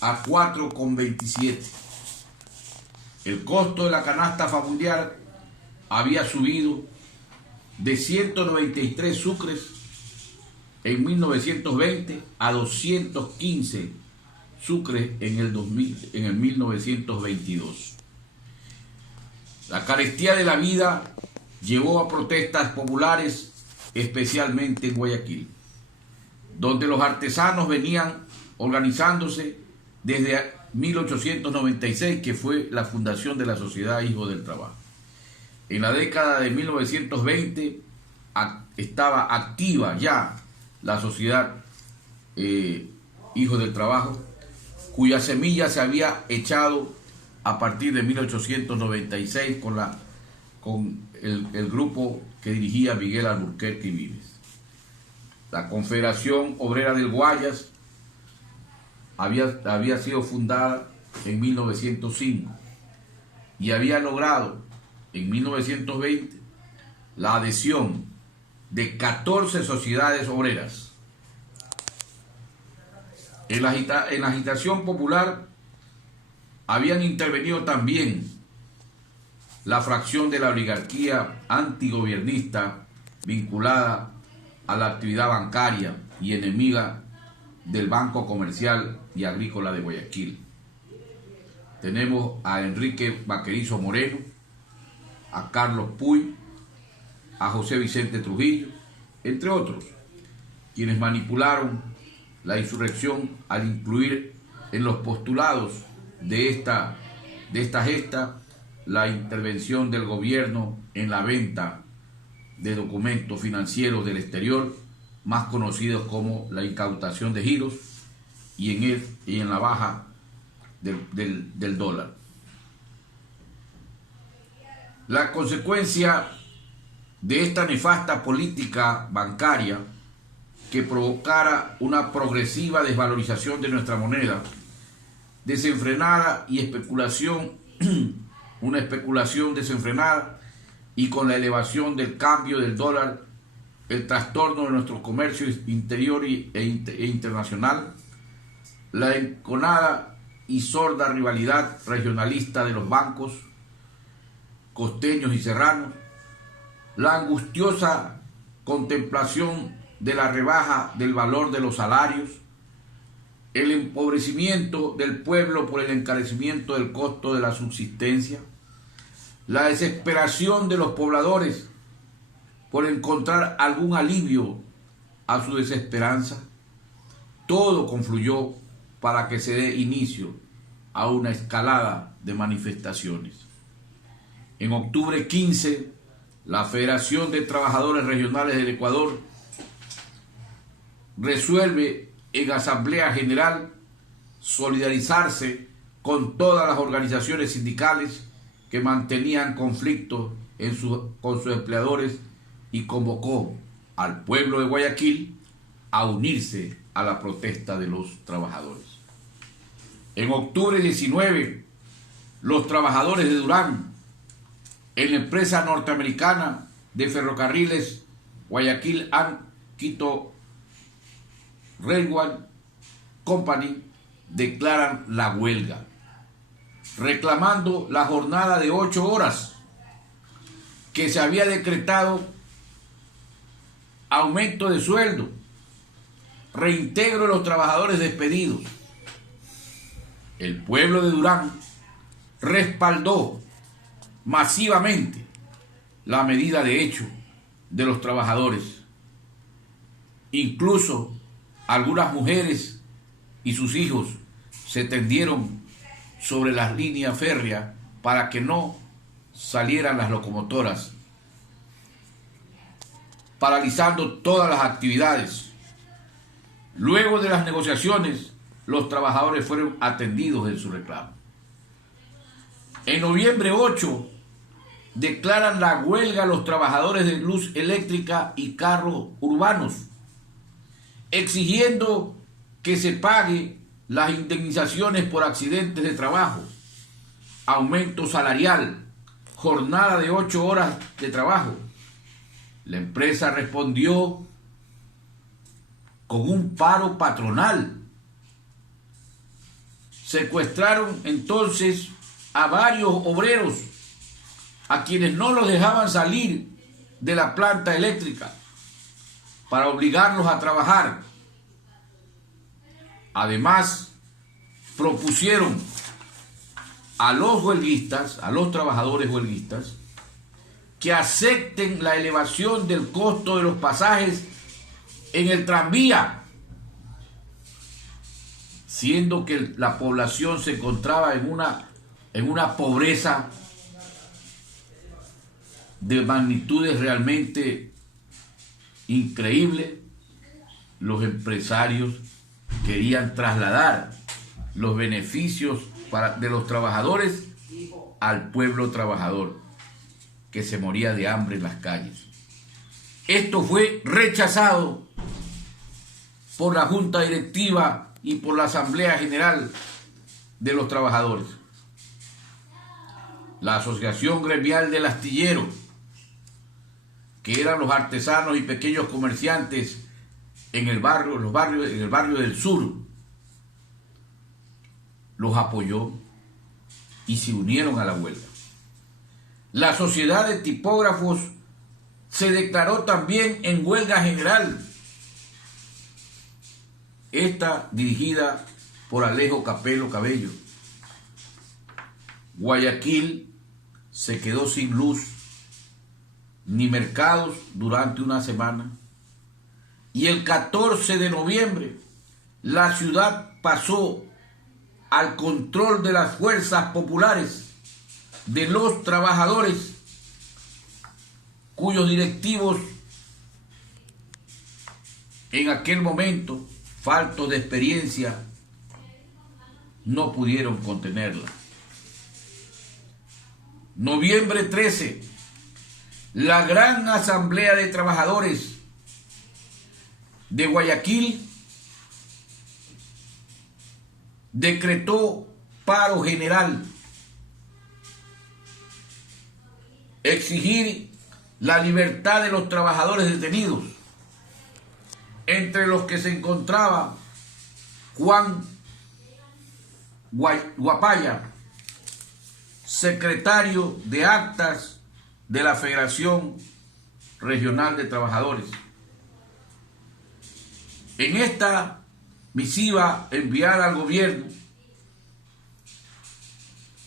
a 4,27. El costo de la canasta familiar había subido de 193 sucres en 1920 a 215 sucres en el 1922. La carestía de la vida llevó a protestas populares, especialmente en Guayaquil, donde los artesanos venían organizándose desde 1896, que fue la fundación de la Sociedad Hijos del Trabajo. En la década de 1920 estaba activa ya la Sociedad Hijos del Trabajo, cuya semilla se había echado a partir de 1896 con el grupo que dirigía Miguel Alburquerque Vives. La Confederación Obrera del Guayas había sido fundada en 1905 y había logrado en 1920 la adhesión de 14 sociedades obreras. En la agitación popular habían intervenido también la fracción de la oligarquía antigobiernista vinculada a la actividad bancaria y enemiga del Banco Comercial y Agrícola de Guayaquil. Tenemos a Enrique Vaquerizo Moreno, a Carlos Puy, a José Vicente Trujillo, entre otros, quienes manipularon la insurrección al incluir en los postulados de esta gesta la intervención del gobierno en la venta de documentos financieros del exterior, más conocidos como la incautación de giros, y en la baja del dólar. La consecuencia de esta nefasta política bancaria que provocara una progresiva desvalorización de nuestra moneda, desenfrenada y especulación, una especulación desenfrenada, y con la elevación del cambio del dólar, el trastorno de nuestro comercio interior e internacional, la enconada y sorda rivalidad regionalista de los bancos costeños y serranos, la angustiosa contemplación de la rebaja del valor de los salarios, el empobrecimiento del pueblo por el encarecimiento del costo de la subsistencia, la desesperación de los pobladores por encontrar algún alivio a su desesperanza, todo confluyó para que se dé inicio a una escalada de manifestaciones. En octubre 15, la Federación de Trabajadores Regionales del Ecuador resuelve en Asamblea General solidarizarse con todas las organizaciones sindicales que mantenían conflictos con sus empleadores, y convocó al pueblo de Guayaquil a unirse a la protesta de los trabajadores. En octubre 19, los trabajadores de Durán, en la empresa norteamericana de ferrocarriles Guayaquil and Quito Railway Company, declaran la huelga, reclamando la jornada de 8 horas que se había decretado, aumento de sueldo, reintegro de los trabajadores despedidos. El pueblo de Durán respaldó masivamente la medida de hecho de los trabajadores. Incluso algunas mujeres y sus hijos se tendieron sobre las líneas férreas para que no salieran las locomotoras, paralizando todas las actividades. Luego de las negociaciones, los trabajadores fueron atendidos en su reclamo. En noviembre 8, declaran la huelga los trabajadores de luz eléctrica y carros urbanos, exigiendo que se pague las indemnizaciones por accidentes de trabajo, aumento salarial, jornada de 8 horas de trabajo. La empresa respondió con un paro patronal secuestraron entonces a varios obreros, a quienes no los dejaban salir de la planta eléctrica para obligarlos a trabajar. Además, propusieron a los huelguistas, a los trabajadores huelguistas, que acepten la elevación del costo de los pasajes en el tranvía, siendo que la población se encontraba en una pobreza de magnitudes realmente increíbles. Los empresarios querían trasladar los beneficios de los trabajadores al pueblo trabajador, que se moría de hambre en las calles. Esto fue rechazado por la Junta Directiva y por la Asamblea General de los Trabajadores. La Asociación Gremial del Astillero, que eran los artesanos y pequeños comerciantes en el barrio del sur, los apoyó y se unieron a la huelga. La Sociedad de Tipógrafos se declaró también en huelga general, esta dirigida por Alejo Capelo Cabello. Guayaquil se quedó sin luz ni mercados durante una semana, y el 14 de noviembre la ciudad pasó al control de las fuerzas populares, de los trabajadores, cuyos directivos en aquel momento, faltos de experiencia, no pudieron contenerla. Noviembre 13, la Gran Asamblea de Trabajadores de Guayaquil decretó paro general, exigir la libertad de los trabajadores detenidos, entre los que se encontraba Juan Guapaya, secretario de Actas de la Federación Regional de Trabajadores. En esta misiva enviada al gobierno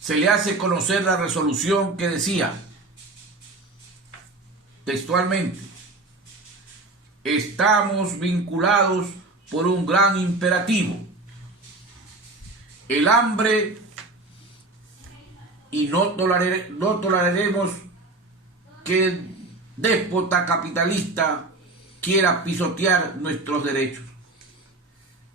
se le hace conocer la resolución que decía textualmente: estamos vinculados por un gran imperativo, el hambre, y no toleraremos que el déspota capitalista quiera pisotear nuestros derechos.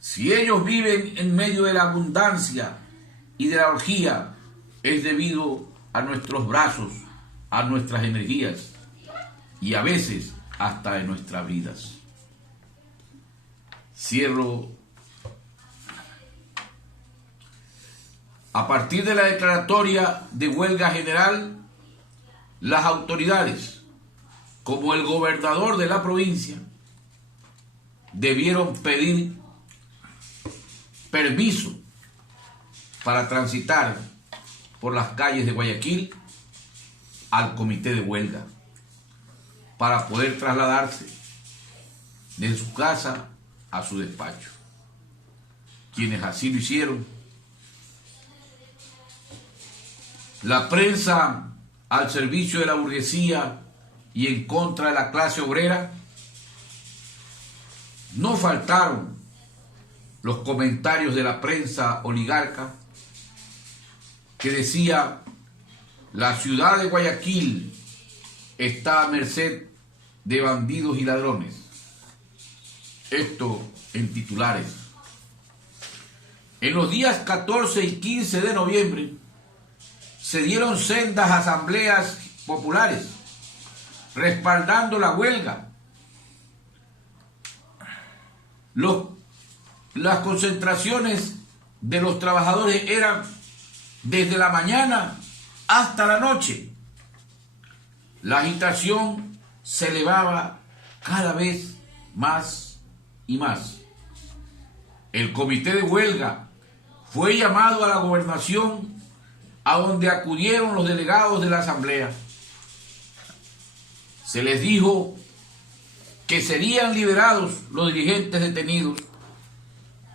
Si ellos viven en medio de la abundancia y de la orgía, es debido a nuestros brazos, a nuestras energías y a veces hasta de nuestras vidas. Cierro. A partir de la declaratoria de huelga general, las autoridades, como el gobernador de la provincia, debieron pedir permiso para transitar por las calles de Guayaquil al comité de huelga, para poder trasladarse de su casa a su despacho. Quienes así lo hicieron, la prensa al servicio de la burguesía y en contra de la clase obrera, no faltaron los comentarios de la prensa oligarca que decía: la ciudad de Guayaquil está a merced de bandidos y ladrones. Esto en titulares. En los días 14 y 15 de noviembre se dieron sendas asambleas populares respaldando la huelga. Las concentraciones de los trabajadores eran desde la mañana hasta la noche. La agitación se elevaba cada vez más y más. El comité de huelga fue llamado a la gobernación, a donde acudieron los delegados de la asamblea. Se les dijo que serían liberados los dirigentes detenidos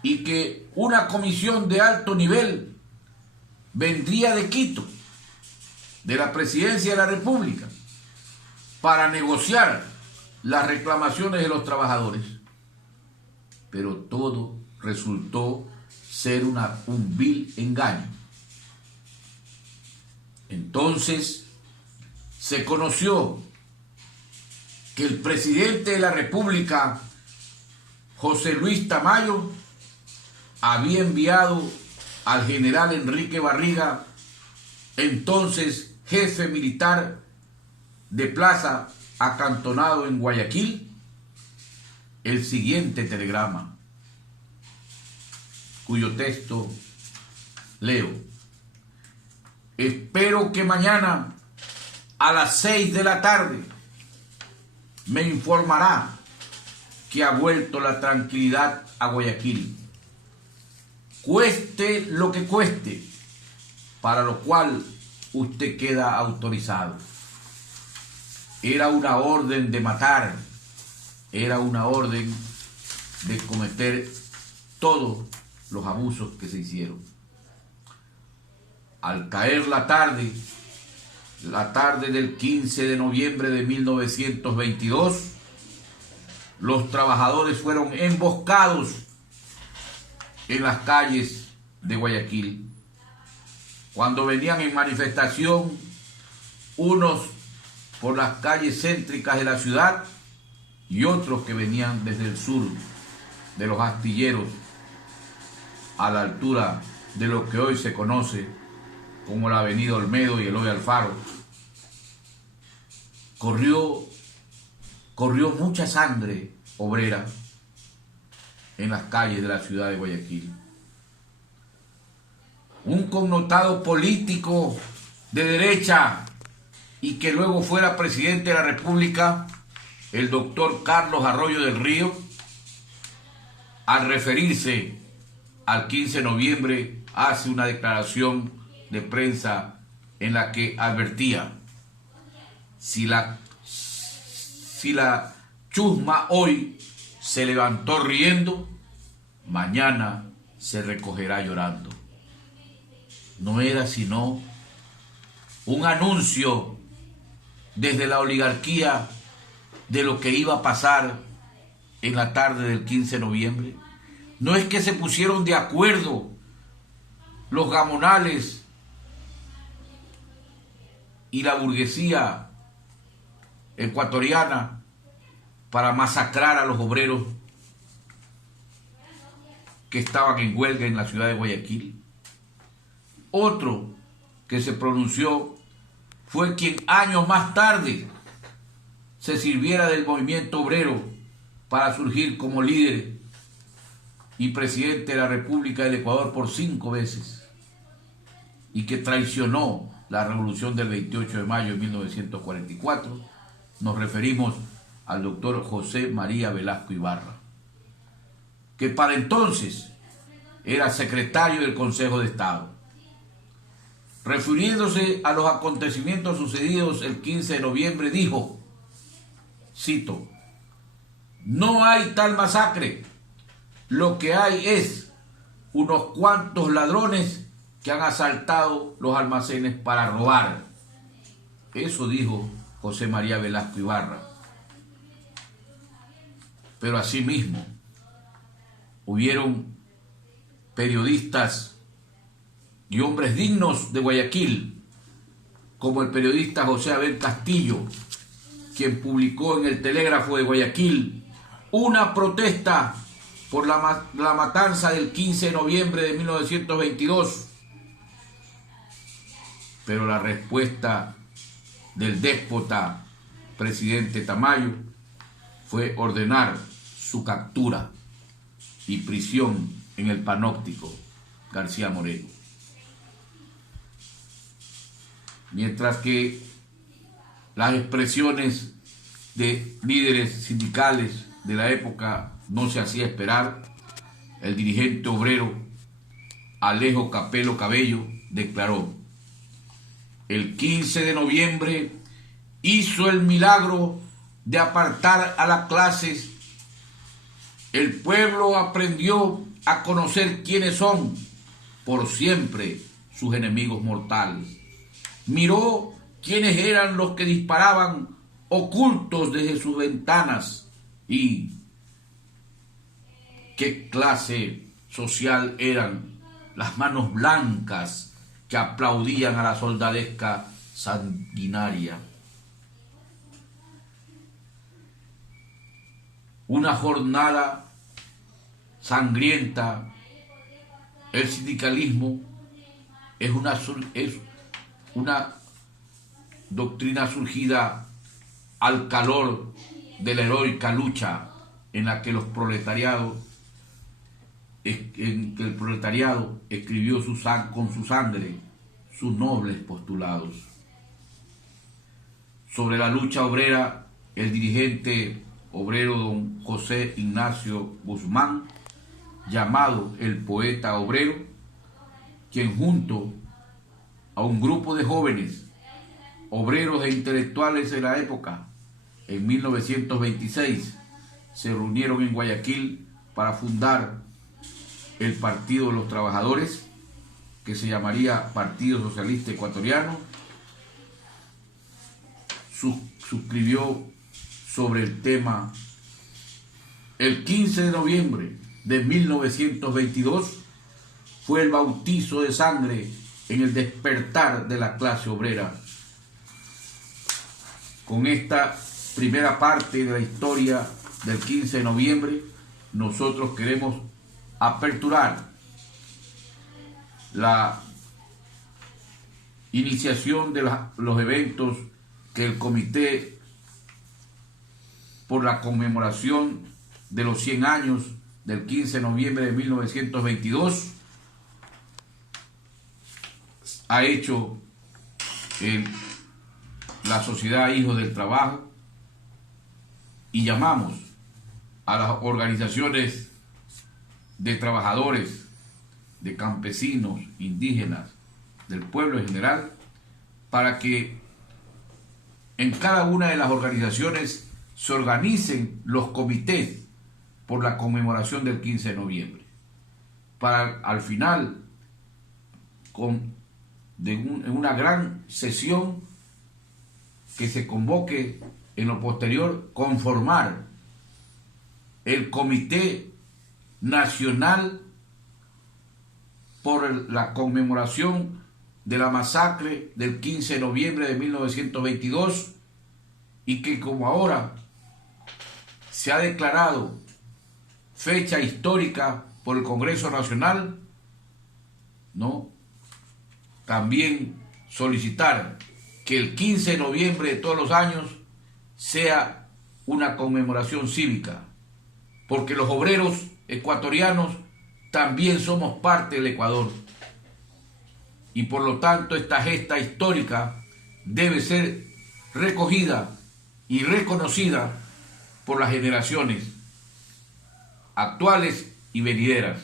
y que una comisión de alto nivel vendría de Quito, de la Presidencia de la República, para negociar las reclamaciones de los trabajadores. Pero todo resultó ser un vil engaño. Entonces se conoció que el presidente de la República, José Luis Tamayo, había enviado al general Enrique Barriga, entonces jefe militar de plaza acantonado en Guayaquil, el siguiente telegrama, cuyo texto leo: espero que mañana a las 6 de la tarde me informará que ha vuelto la tranquilidad a Guayaquil, cueste lo que cueste, para lo cual usted queda autorizado. Era una orden de matar, era una orden de cometer todos los abusos que se hicieron. Al caer la tarde del 15 de noviembre de 1922, los trabajadores fueron emboscados en las calles de Guayaquil. Cuando venían en manifestación, unos por las calles céntricas de la ciudad y otros que venían desde el sur de los astilleros, a la altura de lo que hoy se conoce como la avenida Olmedo y Eloy Alfaro. Corrió mucha sangre obrera en las calles de la ciudad de Guayaquil. Un connotado político de derecha y que luego fuera presidente de la República, el doctor Carlos Arroyo del Río, al referirse al 15 de noviembre, hace una declaración de prensa en la que advertía: si la chusma hoy se levantó riendo, mañana se recogerá llorando. No era sino un anuncio desde la oligarquía de lo que iba a pasar en la tarde del 15 de noviembre. No es que se pusieron de acuerdo los gamonales y la burguesía ecuatoriana para masacrar a los obreros que estaban en huelga en la ciudad de Guayaquil. Otro que se pronunció fue quien años más tarde se sirviera del movimiento obrero para surgir como líder y presidente de la República del Ecuador por 5 veces, y que traicionó la revolución del 28 de mayo de 1944. Nos referimos al doctor José María Velasco Ibarra, que para entonces era secretario del Consejo de Estado. Refiriéndose a los acontecimientos sucedidos el 15 de noviembre, dijo, cito: no hay tal masacre, lo que hay es unos cuantos ladrones que han asaltado los almacenes para robar. Eso dijo José María Velasco Ibarra. Pero asimismo, hubieron periodistas y hombres dignos de Guayaquil, como el periodista José Abel Castillo, quien publicó en el Telégrafo de Guayaquil una protesta por la matanza del 15 de noviembre de 1922. Pero la respuesta del déspota presidente Tamayo fue ordenar su captura y prisión en el Panóptico García Moreno. Mientras que las expresiones de líderes sindicales de la época no se hacía esperar, el dirigente obrero Alejo Capelo Cabello, declaró: el 15 de noviembre hizo el milagro de apartar a las clases. El pueblo aprendió a conocer quiénes son por siempre sus enemigos mortales. Miró quiénes eran los que disparaban ocultos desde sus ventanas y qué clase social eran las manos blancas que aplaudían a la soldadesca sanguinaria. Una jornada sangrienta. El sindicalismo es una doctrina surgida al calor de la heroica lucha en la que el proletariado escribió con su sangre sus nobles postulados. Sobre la lucha obrera, el dirigente obrero don José Ignacio Guzmán, llamado el poeta obrero, quien junto a un grupo de jóvenes, obreros e intelectuales de la época, en 1926, se reunieron en Guayaquil para fundar el Partido de los Trabajadores, que se llamaría Partido Socialista Ecuatoriano. Suscribió sobre el tema. El 15 de noviembre de 1922 fue el bautizo de sangre en el despertar de la clase obrera. Con esta primera parte de la historia del 15 de noviembre, nosotros queremos aperturar la iniciación de los eventos que el Comité por la conmemoración de los 100 años del 15 de noviembre de 1922 ha hecho en la Sociedad Hijos del Trabajo, y llamamos a las organizaciones de trabajadores, de campesinos, indígenas, del pueblo en general, para que en cada una de las organizaciones se organicen los comités por la conmemoración del 15 de noviembre, para al final, en una gran sesión que se convoque en lo posterior, conformar el Comité Nacional por la conmemoración de la masacre del 15 de noviembre de 1922, y que como ahora se ha declarado fecha histórica por el Congreso Nacional, ¿no? También solicitar que el 15 de noviembre de todos los años sea una conmemoración cívica, porque los obreros ecuatorianos también somos parte del Ecuador, y por lo tanto esta gesta histórica debe ser recogida y reconocida por las generaciones actuales y venideras,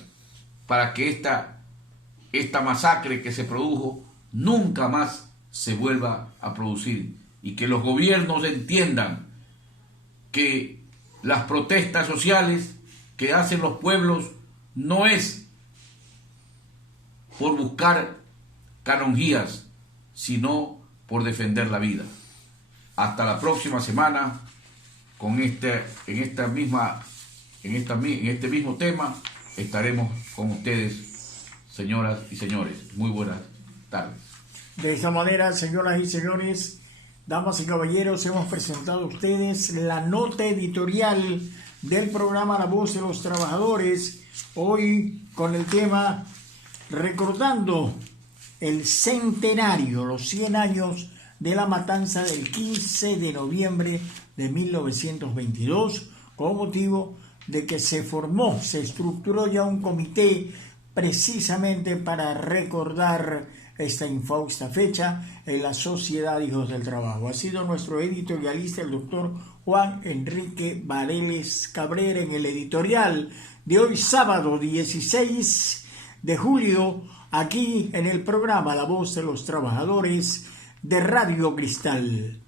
para que esta masacre que se produjo nunca más se vuelva a producir, y que los gobiernos entiendan que las protestas sociales que hacen los pueblos no es por buscar canonjías, sino por defender la vida. Hasta la próxima semana con en este mismo tema estaremos con ustedes, señoras y señores. Muy buenas tardes. De esta manera, señoras y señores, damas y caballeros, hemos presentado a ustedes la nota editorial del programa La Voz de los Trabajadores, hoy con el tema recordando el centenario, los 100 años de la matanza del 15 de noviembre de 1922, con motivo de que se estructuró ya un comité precisamente para recordar esta infausta fecha en la Sociedad Hijos del Trabajo. Ha sido nuestro editorialista, el doctor Juan Enrique Vareles Cabrera, en el editorial de hoy sábado 16 de julio, aquí en el programa La Voz de los Trabajadores de Radio Cristal.